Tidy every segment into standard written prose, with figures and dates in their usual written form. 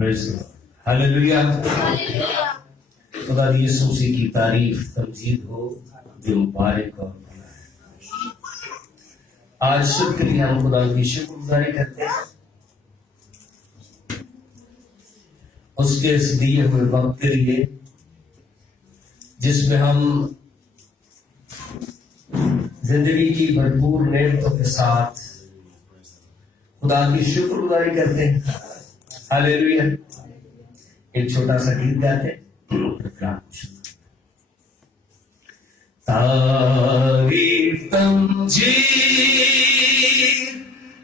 Hallelujah. खुदा यीशु मसीह की तारीफ तमजीद हो, जो मुबारक और भला है। आज शुक्र के लिए हम खुदा की शुक्रगुजारी करते हैं, उसके इस दिए हुए वक्त के लिए जिसमें हम जिंदगी की भरपूर नेमतों के साथ खुदा की शुक्रगुजारी करते हैं। हालेलुया। एक छोटा सा गीत गाते हैं। तारीफ तमजीद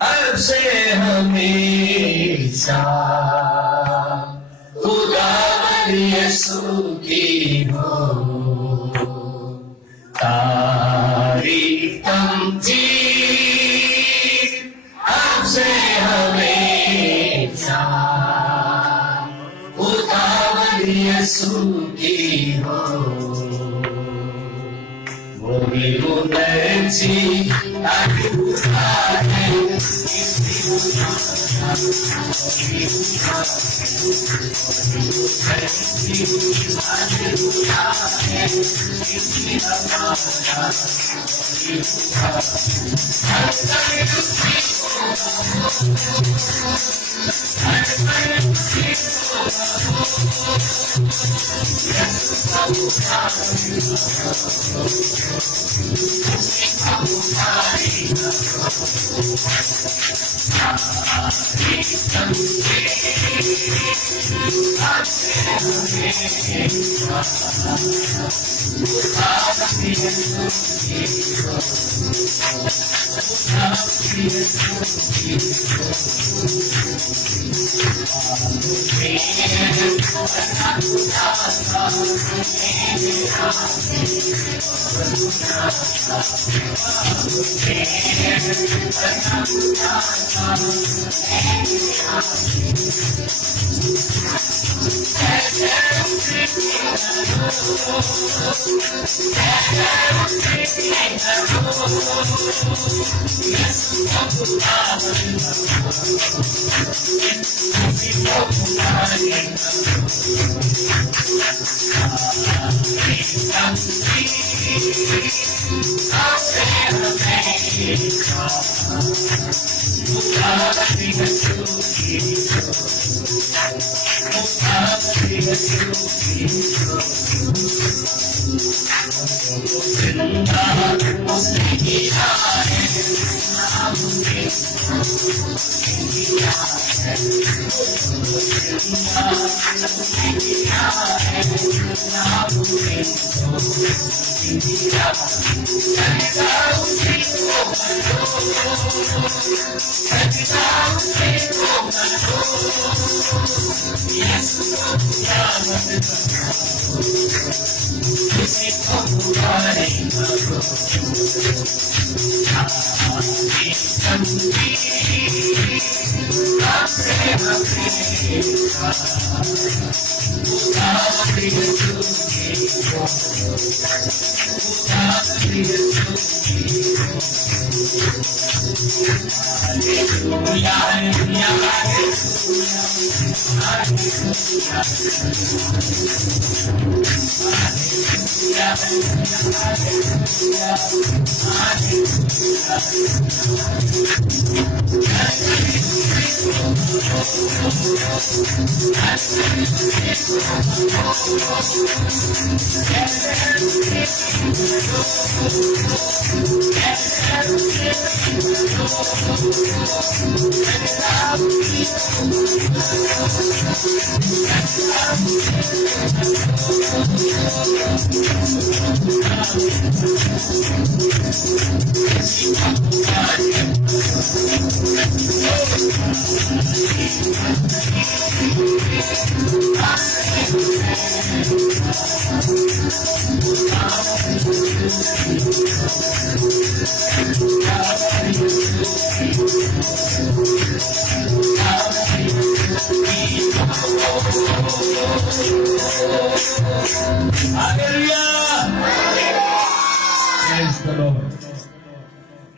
अब से हमेशा खुदावंद यीशु की हो। तारीफ तमजीद अब से हमेशा खुदावंद यीशु की हो। वो भी मुनजी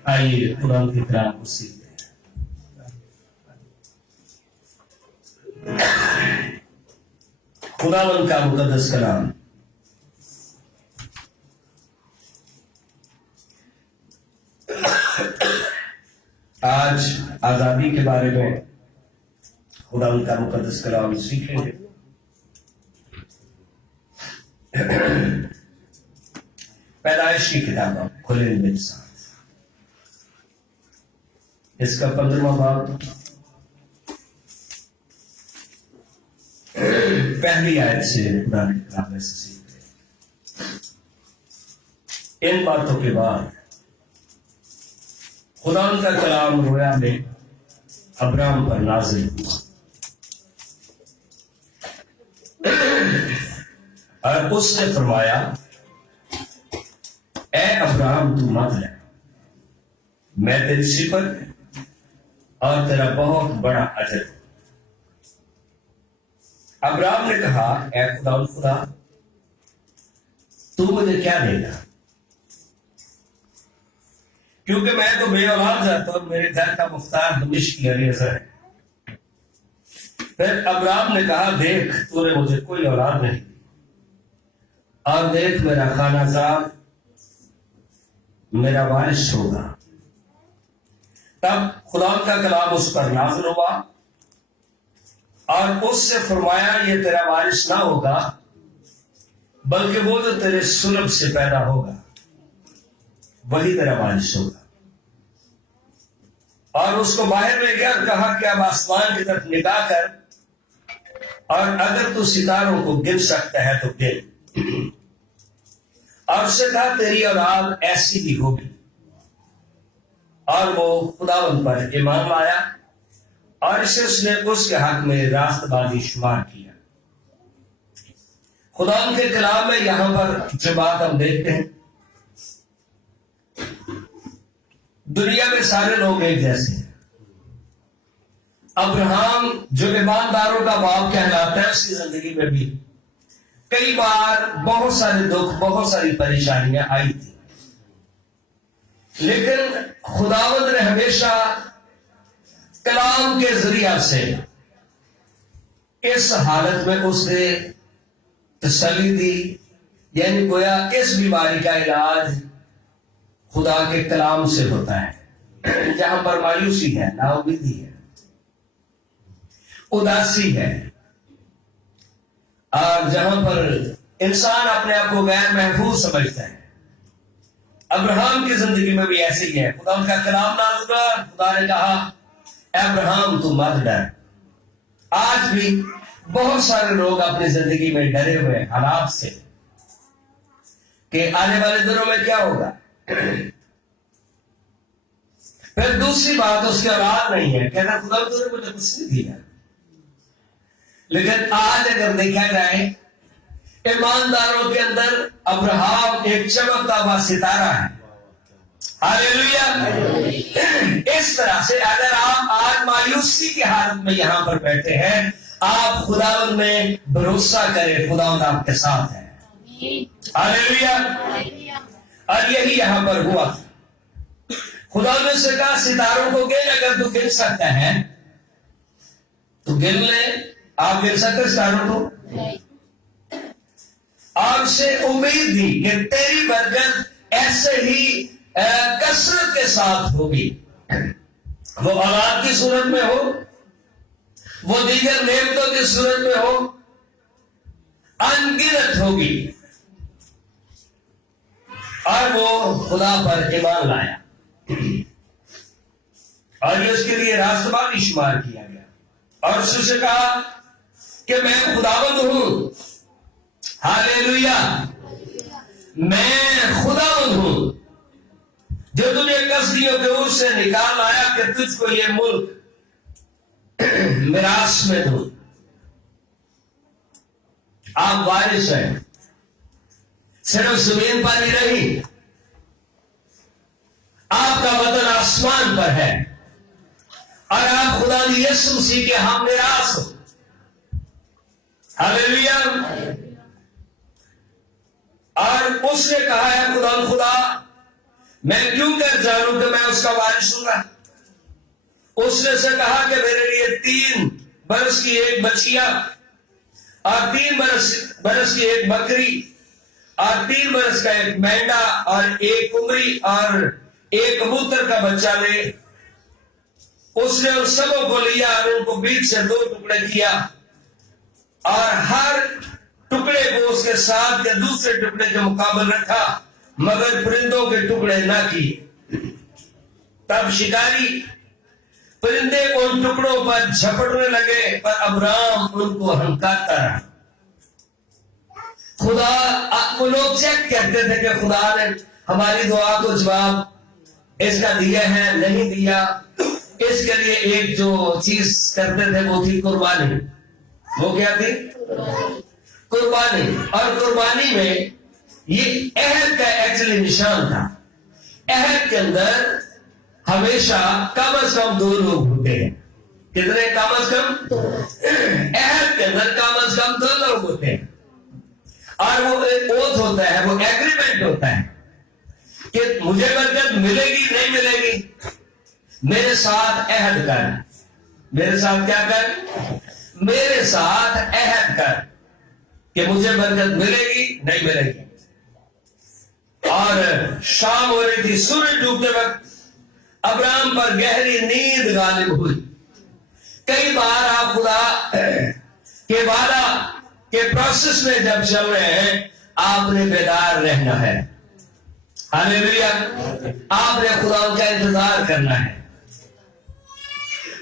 आइए कुरान की कलाम को सीखते हैं। खुदावन का मुकद्दस कलाम। आज आजादी के बारे में खुदावन का मुकद्दस कलाम सीखेंगे। पैदाइश की किताब खुले मेरे साथ, इसका 15वां बाब पहली आयत से खुदा की किताब में से सीखते हैं। इन बातों के बाद खुदा का कलाम रोया में अब्राम पर नाजिल हुआ और उसने फरमाया, ए अब्राम तू मत ले, मैं तेरी सिफत और तेरा बहुत बड़ा अजर। अब्राम ने कहा, ए खुदा तू मुझे क्या देगा, क्योंकि मैं तो बेऔलाद जाता हूं, मेरे घर का मुख्तार दमिश्क एलीएज़र है। फिर अब्राम ने कहा, देख तूने मुझे कोई औलाद नहीं, और देख मेरा खानाजाद मेरा वारिस होगा। तब खुदा का कलाम उस पर नाज़िल हुआ और उससे फरमाया, ये तेरा वारिस ना होगा, बल्कि वो जो तेरे सुलभ से पैदा होगा वही तेरा वारिस होगा। और उसको बाहर ले गया और कहा कि अब आसमान की तरफ निगाह कर, और अगर तू सितारों को गिन सकता है तो गिन। और उससे कहा, तेरी औलाद ऐसी भी होगी। और वो खुदावन पर ईमान लाया और इसे उसने उसके हक में रास्तबाजी शुमार किया। खुदावन के कलाम में यहां पर जो बात हम देखते हैं, दुनिया में सारे लोग एक जैसे हैं। अब्राहम जो ईमानदारों का बाप कहलाता है, उसकी जिंदगी में भी कई बार बहुत सारे दुख, बहुत सारी परेशानियां आई थी, लेकिन खुदावंद ने हमेशा कलाम के जरिया से इस हालत में उसने तसल्ली दी। यानी गोया इस बीमारी का इलाज खुदा के कलाम से होता है। जहां पर मायूसी है, नाउमीदी है, उदासी है, और जहां पर इंसान अपने आप को गैर महफूज समझता है, अब्राहम की जिंदगी में भी ऐसे ही है। खुदा उनका कलाम नाज़िल हुआ, खुदा ने कहा, अब्राहम तू मत डर। आज भी बहुत सारे लोग अपनी जिंदगी में डरे हुए हालात से कि आने वाले दिनों में क्या होगा। फिर दूसरी बात, उसकी औलाद नहीं है, कहना खुदा तूने मुझे कुछ नहीं दिया। लेकिन आज अगर देखा जाए, ईमानदारों के अंदर अब्राहम एक चमकता हुआ सितारा है। हालेलुया। इस तरह से अगर आप आज मायूसी की हालत में यहां पर बैठे हैं, आप खुदावंद में भरोसा करें, खुदावंद आपके साथ है। हालेलुया। और यही यहां पर हुआ। खुदा ने से कहा, सितारों को गिन, अगर तू गिन सकता है तो गिन ले। आप गिन सकते सितारों को? और से उम्मीद थी कि तेरी बरकत ऐसे ही कसरत के साथ होगी। वो औलाद की सूरत में हो, वो दीगर नेमतों की सूरत में हो, अनगिनत होगी। और वो खुदा पर ईमान लाया और उसके लिए रास्तबाजी शुमार किया गया। और उससे कहा कि मैं खुदावंद हूं। हालेलुया। मैं खुदावंद हूं जो तुझे कसदियों के ऊर से निकाल आया कि तुझको ये मुल्क मिरास में दूं। आप वारिस हैं, सिर्फ जमीन पर ही नहीं, आपका वतन आसमान पर है और आप खुदा यीशु मसीह के हम मिरास हो। हालेलुया। और उसने कहा है, खुदा मैं क्यों कर जानूं कि मैं उसका वारिस हूंगा। उसने से कहा कि मेरे लिए 3 बरस की एक बचिया और 3 बरस की एक बकरी और 3 बरस का एक मेंढा और एक कुमरी और एक कबूतर का बच्चा ले। उसने उन सबों को लिया और उनको बीच से 2 टुकड़े किया और हर टुकड़े को उसके साथ के दूसरे टुकड़े के मुकाबले रखा, मगर परिंदों के टुकड़े ना किए। तब शिकारी परिंदे उन टुकड़ों पर झपटने लगे, पर अब्राम उनको हंकारता रहा। खुदा, वो लोग चेक करते थे कि खुदा ने हमारी दुआ को जवाब इसका दिया है नहीं दिया। इसके लिए एक जो चीज करते थे वो थी कुर्बानी। वो क्या थी? कुर्बानी। और कुर्बानी में ये अहद का एक्चुअली निशान था। अहद के अंदर हमेशा कम से कम 2 लोग होते हैं। कितने? कम से कम। अहद के अंदर कम से कम 2 लोग होते हैं और वो एक ओथ होता है, वो एग्रीमेंट होता है कि मुझे बरकत मिलेगी नहीं मिलेगी, मेरे साथ अहद कर। मेरे साथ क्या कर? मेरे साथ अहद कर कि मुझे बरकत मिलेगी नहीं मिलेगी। और शाम हो रही थी, सूरज डूबते वक्त अब्राहम पर गहरी नींद गालिब हुई। कई बार आप खुदा के वादा के प्रोसेस में जब चल रहे हैं, आपने बेदार रहना है। हालेलुया। आपने खुदा का इंतजार करना है।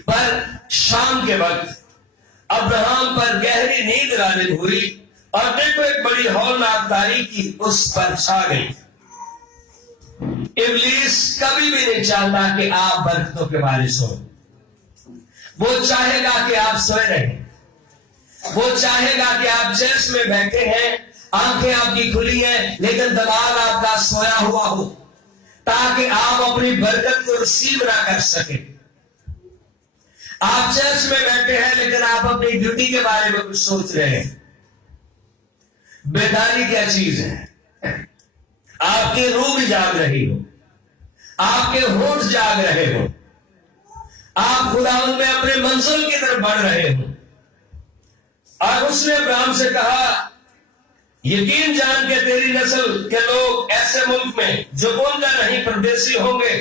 पर शाम के वक्त अब्राहम पर गहरी नींद गालिब हुई और देखो एक बड़ी हौलनाक तारीकी उस पर छा गई। इब्लीस कभी भी नहीं चाहता कि आप बरकतों के वारिस हो। वो चाहेगा कि आप सोए रहें। वो चाहेगा कि आप चर्च में बैठे हैं, आंखें आपकी खुली हैं, लेकिन दिमाग आपका सोया हुआ हो, ताकि आप अपनी बरकत को रिसीव ना कर सके। आप चर्च में बैठे हैं लेकिन आप अपनी ड्यूटी के बारे में कुछ सोच रहे हैं। बेदारी क्या चीज है? आपकी रूह भी जाग रही हो, आपके होठ जाग रहे हो, आप खुदावंद में अपने मंजिल की तरफ बढ़ रहे हो। और उसने अब्राहम से कहा, यकीन जान के तेरी नस्ल के लोग ऐसे मुल्क में जो उनका नहीं परदेसी होंगे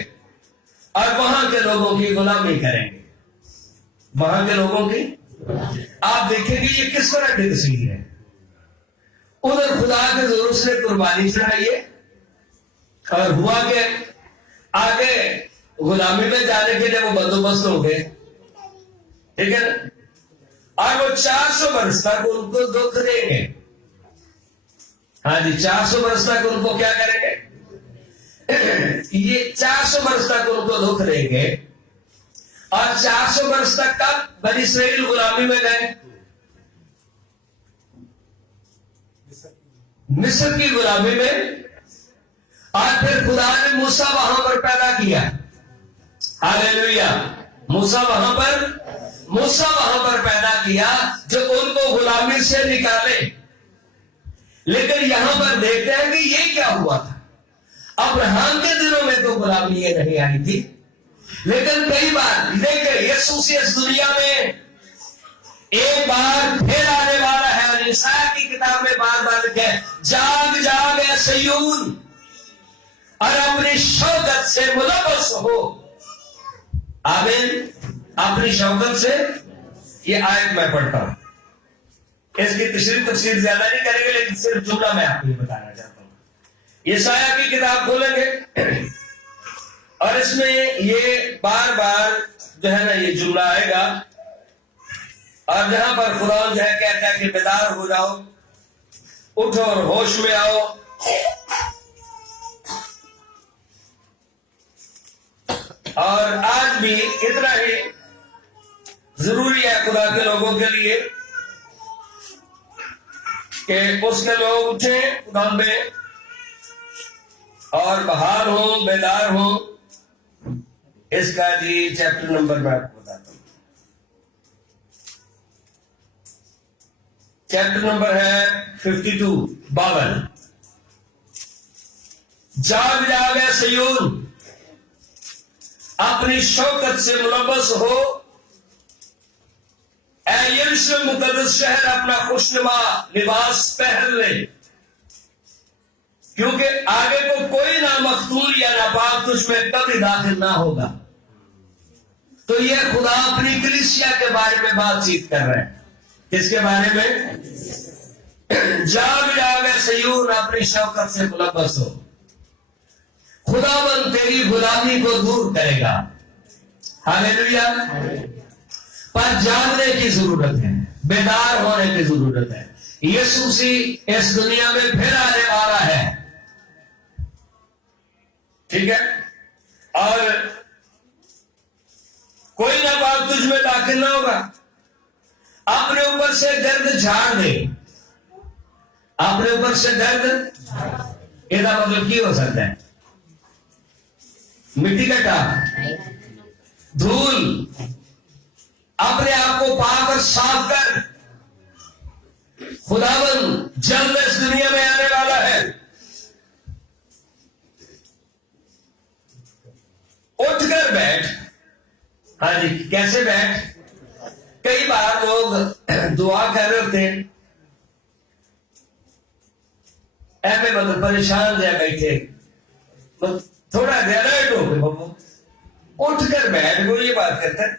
और वहां के लोगों की गुलामी करेंगे। वहां के लोगों की आप देखेंगे ये किस तरह की तस्वीर है। उधर खुदा के जरूर उसने कुर्बानी चढ़ाई है और हुआ के आगे गुलामी में जाने के लिए वो बंदोबस्त हो गए, ठीक है। और वो 400 वर्ष तक उनको दुख देंगे। हाँ जी, 400 वर्ष तक उनको क्या करेंगे? ये 400 वर्ष तक उनको दुख देंगे। और 400 वर्ष तक कब बनी इस्राएल गुलामी में गए? मिस्र की गुलामी में। और फिर खुदा ने मूसा वहां पर पैदा किया। हालेलुया। मूसा वहां पर पैदा किया जो उनको गुलामी से निकाले। लेकिन यहां पर देखते हैं कि ये क्या हुआ था। अब्राहम के दिनों में तो गुलामी ये नहीं आई थी, लेकिन कई बार देखिए यीशु से इस दुनिया में एक बार फिर आने वाला है। और यशायाह की किताब में बार बार लिखे, जाग जाग ऐ सिय्योन और अपनी शौकत से मुलव्वस हो। आमीन। अपनी शौकत से, ये आयत मैं पढ़ता हूं, इसकी तफसीर ज्यादा नहीं करेंगे, लेकिन सिर्फ जुमला मैं आपको बताना चाहता हूं। यशायाह की किताब खोलेंगे और इसमें ये बार बार जो है ना ये जुमला आएगा। और जहां पर खुदा जो है कहता है कि बेदार हो जाओ, उठो और होश में आओ। और आज भी इतना ही जरूरी है खुदा के लोगों के लिए कि उसके लोग उठे खुदा में और बहार हो, बेदार हो। इसका जी चैप्टर नंबर मैं आपको बताता हूं। चैप्टर नंबर है 52, 52। जाग जाग ऐ सिय्योन, अपनी शौकत से मुलव्वस हो यरूशलेम मुकद्दस शहर अपना खुशनुमा लिबास पहन ले, क्योंकि आगे को कोई ना मखतूल या नापाक तुझमें कभी दाखिल ना होगा। तो यह खुदा अपनी कलीसिया के बारे में बातचीत कर रहे हैं। किसके बारे में? जाग जाग सयून अपनी शौकत से मुलब्बस हो, खुदावंद तेरी गुलामी को दूर करेगा। हालेलुया। पर जागने की जरूरत है, बेदार होने की जरूरत है। यीशु मसीह इस दुनिया में फिर आने वाला है, ठीक है? और कोई ना बात तुझ में दाखिल ना होगा। अपने ऊपर से गर्द झाड़ दे, अपने ऊपर से गर्द, इसका मतलब क्या हो सकता है? मिट्टी का टाप, धूल। अपने आप को पाक और साफ कर। खुदावंद जल्द इस दुनिया में आने वाला है। उठकर बैठ। हाँ जी, कैसे बैठ? कई बार लोग दुआ कर रहे होते हैं, ऐसे मतलब परेशान या बैठे, तो थोड़ा अलर्ट हो गए बाबू, उठकर बैठ। वो ये बात करता है,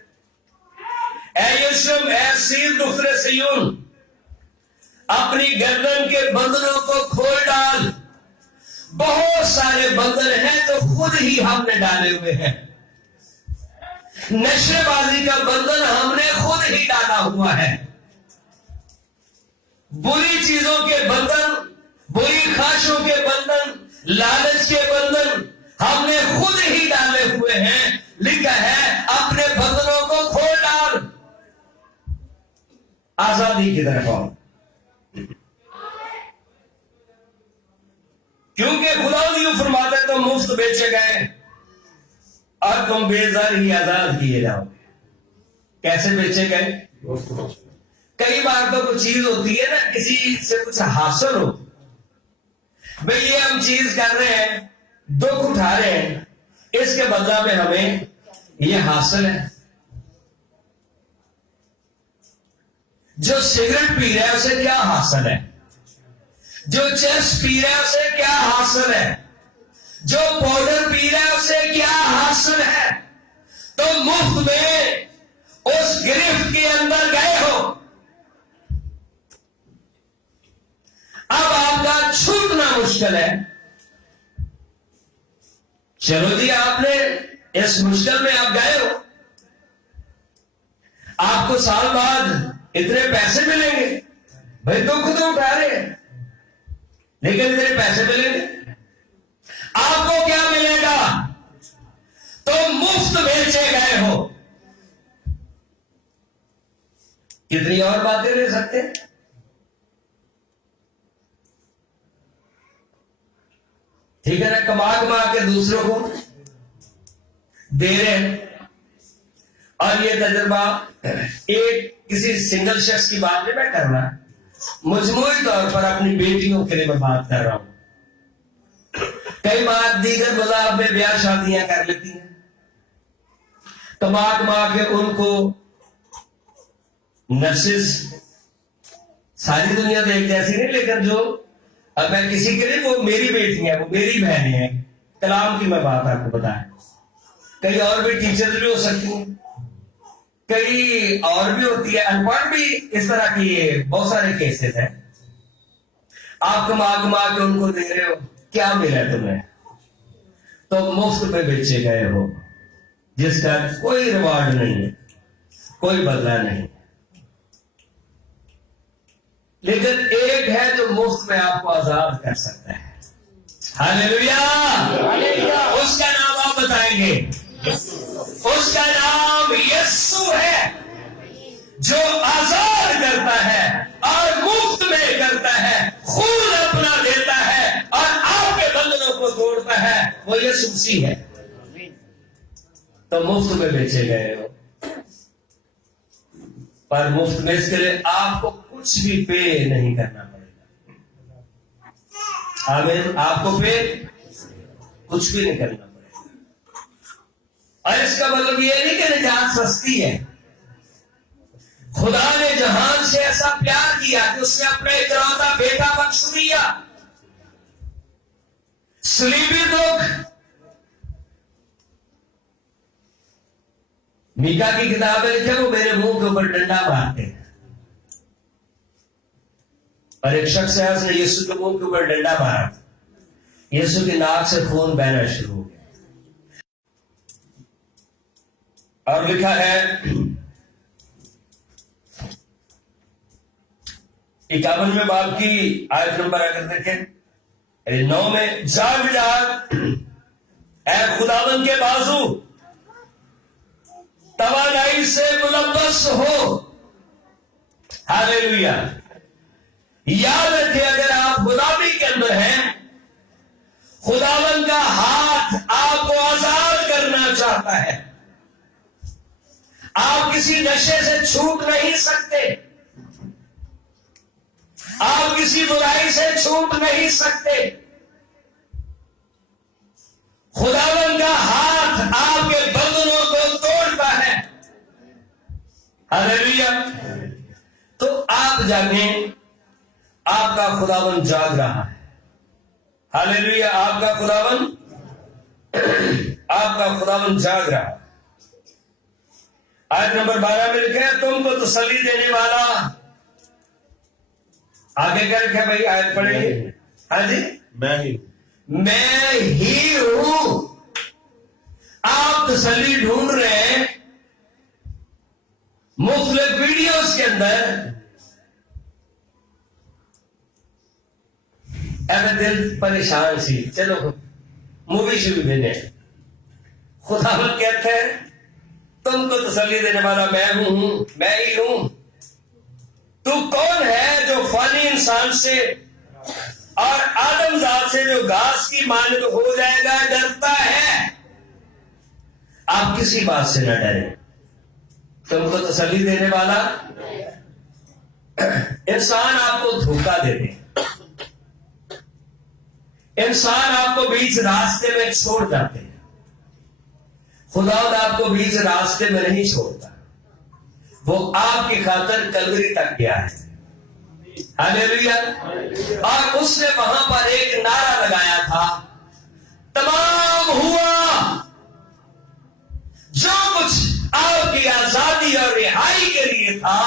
दूसरे सयून अपनी गर्दन के बंधनों को खोल डाल। बहुत सारे बंधन हैं तो खुद ही हमने डाले हुए हैं। नशेबाजी का बंधन हमने खुद ही डाला हुआ है। बुरी चीजों के बंधन, बुरी ख्वाहिशों के बंधन, लालच के बंधन हमने खुद ही डाले हुए हैं। लिखा है अपने बंधनों को खोल डाल, आजादी की तरफ आओ। क्योंकि खुदा यूं फरमाता है, तो मुफ्त बेचे गए और तुम बेजार ही आजाद किए जाओगे। कैसे बेचे गए? कई बार तो कुछ चीज होती है ना, किसी से कुछ हासिल हो, भाई ये हम चीज कर रहे हैं, दुख उठा रहे हैं, इसके बदला में हमें ये हासिल है। जो सिगरेट पी रहा है उसे क्या हासिल है? जो चरस पी रहा है उसे क्या हासिल है? जो पाउडर पी रहा है उसे क्या हासिल है? तो मुफ्त में उस गिरफ्त के अंदर गए हो। अब आपका छूटना मुश्किल है। चलो जी, आपने इस मुश्किल में आप गए हो, आपको साल बाद इतने पैसे मिलेंगे। भाई दुख तो उठा रहे हैं, लेकिन इतने पैसे मिलेंगे। आपको क्या मिलेगा? तो मुफ्त बेचे गए हो। कितनी और बातें ले सकते हैं? ठीक है ना? कमा कमा के दूसरों को दे रहे हैं। और ये तजुर्बा एक किसी सिंगल शख्स की बात नहीं मैं कर रहा, मजमूई तौर पर अपनी बेटियों के लिए मैं बात कर रहा हूं। कई बार दीगर बाजार में ब्याह शादियां कर लेती हैं, कमा कमा के उनको नर्सिस, सारी दुनिया तो एक जैसी नहीं, लेकिन जो अब मैं किसी के लिए, वो मेरी बेटी है, वो मेरी बहनें हैं, कलाम की मैं बात आपको बताया। कई और भी टीचर्स भी हो सकती हैं, कई और भी होती है, अनपढ़ भी, इस तरह की बहुत सारे केसेस हैं। आप कमा कमा के उनको दे रहे हो, क्या मिला तुम्हें? तो मुफ्त में बेचे गए हो, जिसका कोई रिवार्ड नहीं है, कोई बदला नहीं। लेकिन एक है जो मुफ्त में आपको आजाद कर सकता है। हालेलुया। उसका नाम आप बताएंगे। उसका नाम यीशु है, जो आजाद करता है और मुफ्त में करता है, खुद अपना देता है और आपके बंधनों को तोड़ता है। वो यीशु मसीह है। तो मुफ्त में बेचे गए हो, पर मुफ्त में इसके लिए आपको कुछ भी पे नहीं करना पड़ेगा। आमीन। आपको पे कुछ भी नहीं करना पड़ेगा। और इसका मतलब ये नहीं कि निजात सस्ती है। खुदा ने जहान से ऐसा प्यार किया कि उसने अपना इकलौता बेटा बख्श दिया। सलीबी दुख, मीका की किताब में लिखे वो मेरे मुंह के ऊपर डंडा मारते हैं, और एक शख्स है उसने यीशु के मुंह के ऊपर डंडा मारा, यीशु की नाक से खून बहना शुरू हो गया। और लिखा है 51वें बाब की आयत नंबर अगर देखें 9 में, जाग जाग ऐ खुदावन के बाजू, तवानाई से मुलब्बस हो। हालेलुया। याद रखिए, अगर आप गुलामी के अंदर हैं, खुदावन का हाथ आपको आजाद करना चाहता है। आप किसी नशे से छूट नहीं सकते, आप किसी बुराई से छूट नहीं सकते। खुदावन का हाथ आपके बंधनों को तोड़ता है। हालेलुया। तो आप जानें, आपका खुदावन जाग रहा है। हालेलुया। आपका खुदावन जाग रहा है। आयत नंबर 12 में लिखा है, तुमको तसल्ली देने वाला। आगे क्या लिखा भाई, आयत पढ़ेंगे। हाँ जी, मैं ही हूं। आप तसल्ली ढूंढ रहे हैं मुख्तलिफ वीडियोस के अंदर, अगर दिल परेशान सी, चलो मूवी शुरू देने। खुदावंद कहते हैं, तुमको तसल्ली देने वाला मैं हूं, मैं ही हूं। तू कौन है जो फानी इंसान से और आदमजात से जो घास की मानद हो जाएगा डरता है? आप किसी बात से न डरें। तुमको तसल्ली देने वाला इंसान आपको धोखा देते, इंसान आपको बीच रास्ते में छोड़ जाते हैं। खुदावंद आपको बीच रास्ते में नहीं छोड़ता, वो आपकी खातिर कलवरी तक गया है। हालेलुया। और उसने वहां पर एक नारा लगाया था, तमाम हुआ। जो कुछ आपकी आजादी और रिहाई के लिए था